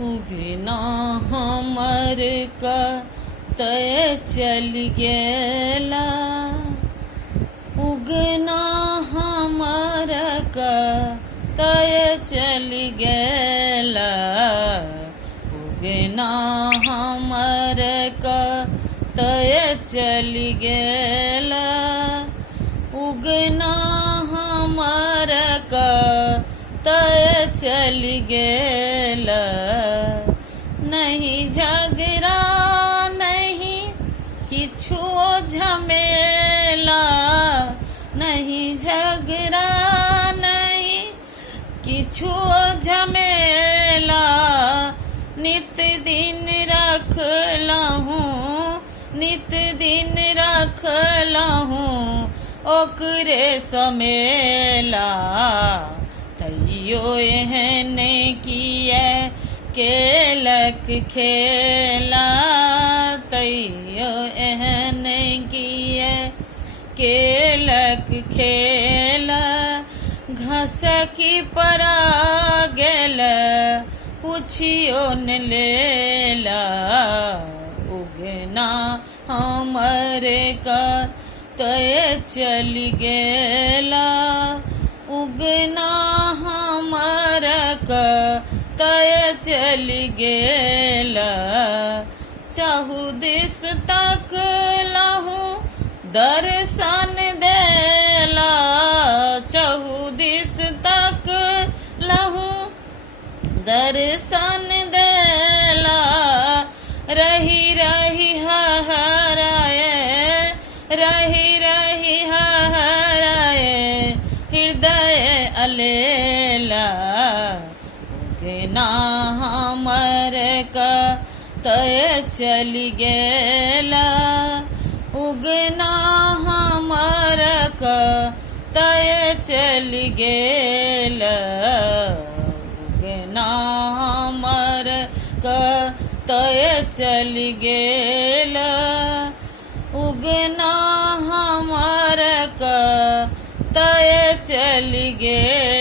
उगना हमर का तय चल गेला, उगना हमर का तय चल गेला, उगना हमर का तय चल गेला, उगना हमर का तय चल गेला। नहीं झगड़ा नहीं किछु झमेला, नहीं झगड़ा नहीं किछु झमेला, नित दिन रखला हूँ, नित दिन रखला हूँ ओकरे समेला। तैयो एहन किए केलक खेला, तैयो एहन किए केलक खेला, घसकी परा गेल पुछियो न लेला। उगना हमर का तय चल गेला, उगना हमर का तय चल गेला। चाहू दिस तक लहूँ दर्शन देला, चाहू दिस तक लहूँ दर्शन देला। रही रही हराए, रही रही हराए हृदय अलेला। उगना हमर का तय चल गेला, उगना हमर का तय चल गेला, उगना हमर का तय चल गेला, उगना हमर का तय चल गेला।